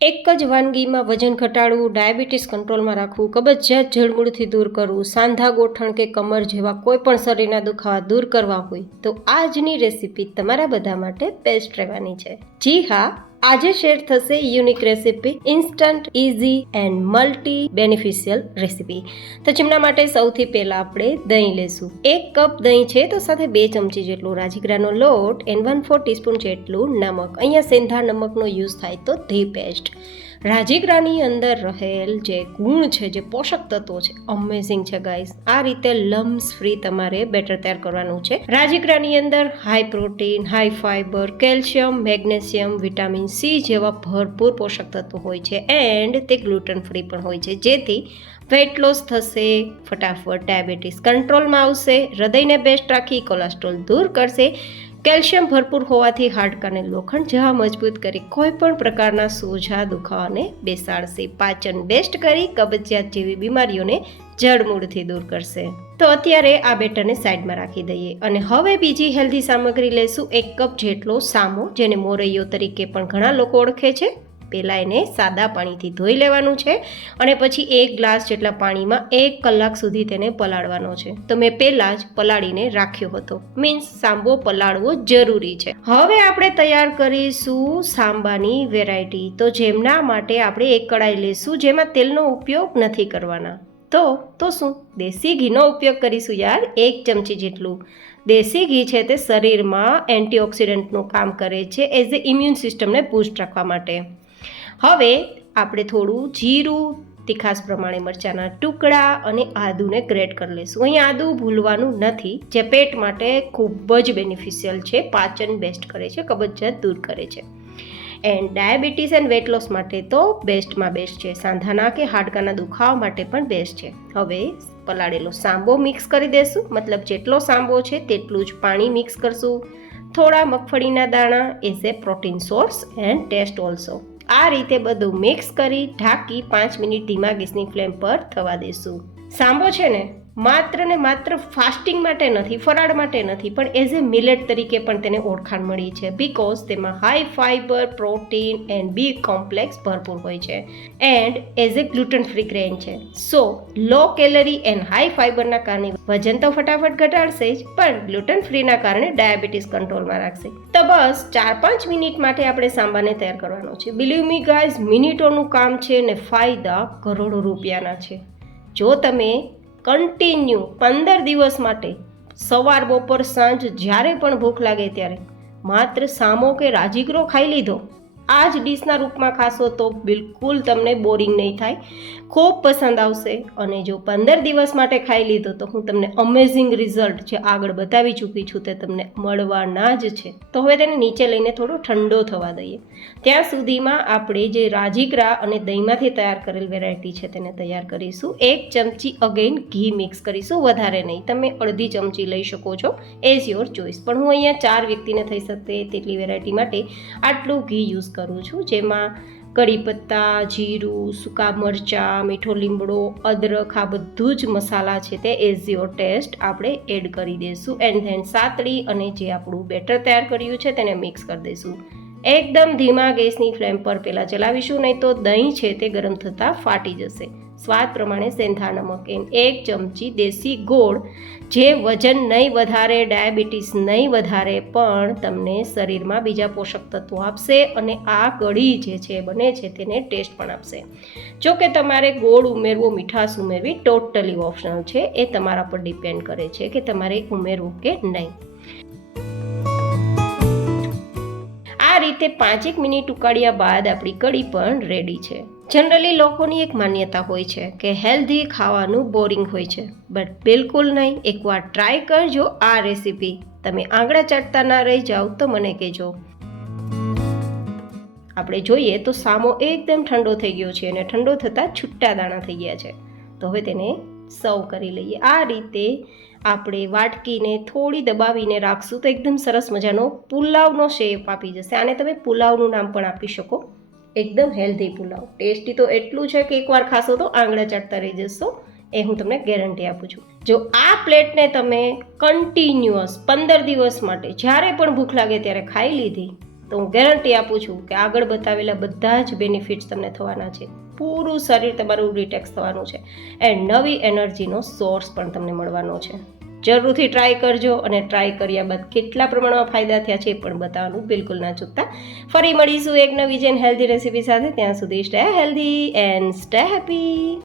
એક જ વાનગીમાં વજન ઘટાડવું, ડાયાબિટીસ કંટ્રોલમાં રાખવું, કબજિયાત જડમૂળથી દૂર કરવું, સાંધા ગોઠણ કે કમર જેવા કોઈ પણ શરીરના દુખાવા દૂર કરવા હોય તો આજની રેસીપી તમારા બધા માટે બેસ્ટ રહેવાની છે. જી હા, આજે શેર થશે unique recipe, instant, easy and multi beneficial recipe. તો જેમના માટે સૌથી પહેલાં આપણે દહીં લેશું. 1 કપ દહીં છે તો સાથે 2 ચમચી જેટલું રાજગરાનો લોટ એન્ડ 1/4 ટીસ્પૂન જેટલું નમક. અહીંયા સેંધા નમકનો યુઝ થાય તો ધી બેસ્ટ. રાજગરાની અંદર રહેલ જે ગુણ છે, જે પોષક તત્વો છે, અમેઝિંગ છે ગાઈઝ. આ રીતે લમ્સ ફ્રી તમારે બેટર તૈયાર કરવાનું છે. રાજગરાની અંદર high protein, high fibre, calcium, magnesium, vitamin C જેવા ભરપૂર પોષક તત્વો હોય છે એન્ડ તે ગ્લુટન ફ્રી પણ હોય છે, જેથી વેટ લોસ થશે, ફટાફટ ડાયાબિટીસ કંટ્રોલમાં આવશે, હૃદયને બેસ્ટ રાખી કોલેસ્ટ્રોલ દૂર કરશે. કેલ્શિયમ ભરપૂર હોવાથી હાડકાને લોખંડ જેવા મજબૂત કરી કોઈ પણ પ્રકારના સોજા દુખાવાને બેસાડશે. પાચન બેસ્ટ કરી કબજિયાત જેવી બીમારીઓને જડમૂળથી દૂર કરશે. તો અત્યારે આ બેટરને સાઈડમાં રાખી દઈએ અને હવે બીજી હેલ્ધી સામગ્રી લેશું. 1 કપ જેટલો સામો, જેને મોરૈયો તરીકે પણ ઘણા લોકો ઓળખે છે. પહેલાં એને સાદા પાણીથી ધોઈ લેવાનું છે અને પછી 1 ગ્લાસ જેટલા પાણીમાં 1 કલાક સુધી તેને પલાળવાનો છે. તો મેં પહેલાં જ પલાળીને રાખ્યો હતો, મીન્સ સાંબો પલાળવો જરૂરી છે. હવે આપણે તૈયાર કરીશું સાંબાની વેરાયટી. તો જેમના માટે આપણે એક કડાઈ લઈશું જેમાં તેલનો ઉપયોગ નથી કરવાના. તો શું, દેશી ઘીનો ઉપયોગ કરીશું યાર. 1 ચમચી જેટલું દેશી ઘી છે તે શરીરમાં એન્ટીઓક્સિડન્ટનું કામ કરે છે, એઝ એ ઇમ્યુન સિસ્ટમને બૂસ્ટ રાખવા માટે. હવે આપણે થોડું જીરું, તીખાસ પ્રમાણે મરચાંના ટુકડા અને આદુને ગ્રેટ કરી લઈશું. અહીં આદુ ભૂલવાનું નથી, જે પેટ માટે ખૂબ જ બેનિફિશિયલ છે, પાચન બેસ્ટ કરે છે, કબજિયાત દૂર કરે છે and diabetes and weight loss માટે તો બેસ્ટમાં બેસ્ટ છે. સાંધાના કે હાડકાના દુખાવા માટે પણ બેસ્ટ છે. હવે પલાળેલો સાંબો મિક્સ કરી દેશું, મતલબ જેટલો સાંબો છે તેટલું જ પાણી મિક્સ કરશું. થોડા મગફળીના દાણા as a protein source and taste also. આ રીતે બધું મિક્સ કરી ઢાંકી 5 મિનિટ ધીમા ગેસની ફ્લેમ પર થવા દેશું. સાંબો છે ને માત્ર ને માત્ર ફાસ્ટિંગ માટે નથી, ફરાળ માટે નથી, પણ એઝ એ મિલેટ તરીકે પણ તેને ઓળખાણ મળી છે, બીકોઝ તેમાં high fibre, protein and B complex ભરપૂર હોય છે and as a gluten free grain છે. So low calorie and high ફાઈબરના કારણે વજન તો ફટાફટ ઘટાડશે જ, પણ ગ્લુટન ફ્રીના કારણે ડાયાબિટીસ કંટ્રોલમાં રાખશે. તો બસ 4-5 મિનિટ માટે આપણે સાંબાને તૈયાર કરવાનો છે. બિલીવ મી ગાઈઝ, મિનિટોનું કામ છે ને ફાયદા કરોડો રૂપિયાના છે. જો તમે કન્ટિન્યુ 15 દિવસ માટે સવાર, બપોર, સાંજ જ્યારે પણ ભૂખ લાગે ત્યારે માત્ર સામો કે રાજગરો ખાઈ લીધો, આ જ ડીશના રૂપમાં ખાશો તો બિલકુલ તમને બોરિંગ નહીં થાય, ખૂબ પસંદ આવશે. અને જો 15 દિવસ માટે ખાઈ લીધો તો હું તમને અમેઝિંગ રિઝલ્ટ જે આગળ બતાવી ચૂકી છું તે તમને મળવાના જ છે. તો હવે તેને નીચે લઈને થોડો ઠંડો થવા દઈએ. ત્યાં સુધીમાં આપણે જે રાજગરા અને દહીંમાંથી તૈયાર કરેલ વેરાયટી છે તેને તૈયાર કરીશું. 1 ચમચી અગેન ઘી મિક્સ કરીશું, વધારે નહીં, તમે અડધી ચમચી લઈ શકો છો, એઝ યોર ચોઇસ. પણ હું અહીંયા 4 વ્યક્તિને થઈ શકે તેટલી વેરાયટી માટે આટલું ઘી યુઝ કરું છું, જેમાં કડી પત્તા, જીરું, સૂકા મરચાં, મીઠો લીમડો, અદરક, આ બધું જ મસાલા છે તે એઝ યોર ટેસ્ટ આપણે એડ કરી દઈશું એન્ડ ધેન સાતળી અને જે આપણું બેટર તૈયાર કર્યું છે તેને મિક્સ કરી દઈશું. એકદમ ધીમા ગેસની ફ્લેમ પર પહેલાં ચલાવીશું, નહીં તો દહીં છે તે ગરમ થતાં ફાટી જશે. સ્વાદ પ્રમાણે સેંધા નમક એમ 1 ચમચી દેશી ગોળ, જે વજન નહીં વધારે, ડાયાબિટીસ નહીં વધારે, પણ તમને શરીરમાં બીજા પોષક તત્વો આપશે અને આ કઢી જે છે બને છે તેને ટેસ્ટ પણ આપશે. જો કે તમારે ગોળ ઉમેરવો, મીઠાશ ઉમેરવી ટોટલી ઓપ્શનલ છે, એ તમારા પર ડિપેન્ડ કરે છે કે તમારે ઉમેરવું કે નહીં. આ રીતે 5 મિનિટ ઉકાળ્યા બાદ આપણી કઢી પણ રેડી છે. જનરલી લોકોની એક માન્યતા હોય છે કે હેલ્ધી ખાવાનું બોરિંગ હોય છે, બટ બિલકુલ નહીં. એકવાર ટ્રાય કરજો આ રેસીપી, તમે આંગળા ચાટતા ના રહી જાઓ તો મને કહેજો. આપણે જોઈએ તો સામો એકદમ ઠંડો થઈ ગયો છે અને ઠંડો થતાં છૂટા દાણા થઈ ગયા છે. તો હવે તેને સર્વ કરી લઈએ. આ રીતે આપણે વાટકીને થોડી દબાવીને રાખશું તો એકદમ સરસ મજાનો પુલાવનો શેપ આપી જશે. આને તમે પુલાવનું નામ પણ આપી શકો. એકદમ હેલ્ધી પુલાવ. ટેસ્ટી તો એટલું છે કે એકવાર ખાશો તો આંગળા ચાટતા રહી જશો, એ હું તમને ગેરંટી આપું છું. જો આ પ્લેટને તમે કન્ટિન્યુઅસ 15 દિવસ માટે જ્યારે પણ ભૂખ લાગે ત્યારે ખાઈ લીધી તો હું ગેરંટી આપું છું કે આગળ બતાવેલા બધા જ બેનિફિટ્સ તમને થવાના છે. પૂરું શરીર તમારું ડિટેક્સ થવાનું છે એન્ડ નવી એનર્જીનો સોર્સ પણ તમને મળવાનો છે. જરૂરથી ટ્રાય કરજો અને ટ્રાય કર્યા બાદ કેટલા પ્રમાણમાં ફાયદા થયા છે એ પણ બતાવવાનું બિલકુલ ના ચૂકતા. ફરી મળીશું એક નવી જેન હેલ્ધી રેસીપી સાથે. ત્યાં સુધી stay healthy and stay happy.